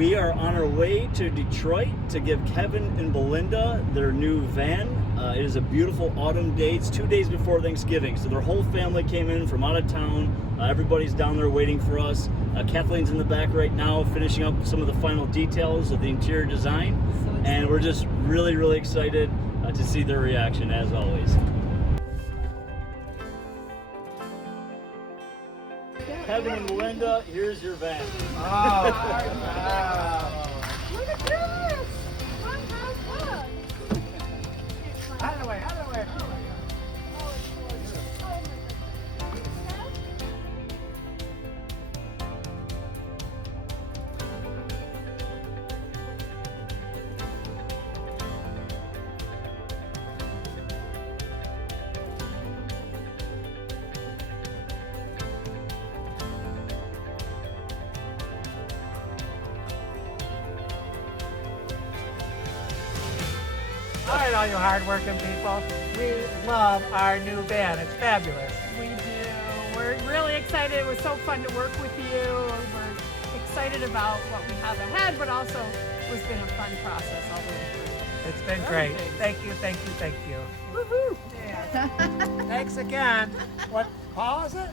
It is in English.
We are on our way to Detroit to give Kevin and Belinda their new van. It is a beautiful autumn day. It's 2 days before Thanksgiving, so their whole family came in from out of town. Everybody's down there waiting for us. Kathleen's in the back right now finishing up some of the final details of the interior design. And we're just really, really excited to see their reaction, as always. Kevin and Belinda, here's your van. Oh, wow. Look at this! Out of the way, out of the way. All right, all you hard-working people, we love our new van. It's fabulous. We do. We're really excited. It was so fun to work with you. We're excited about what we have ahead, but also it's been a fun process all the way through. It's been great. Everything. Thank you, thank you, thank you. Woohoo! Yeah. Thanks again. What, Paul is it?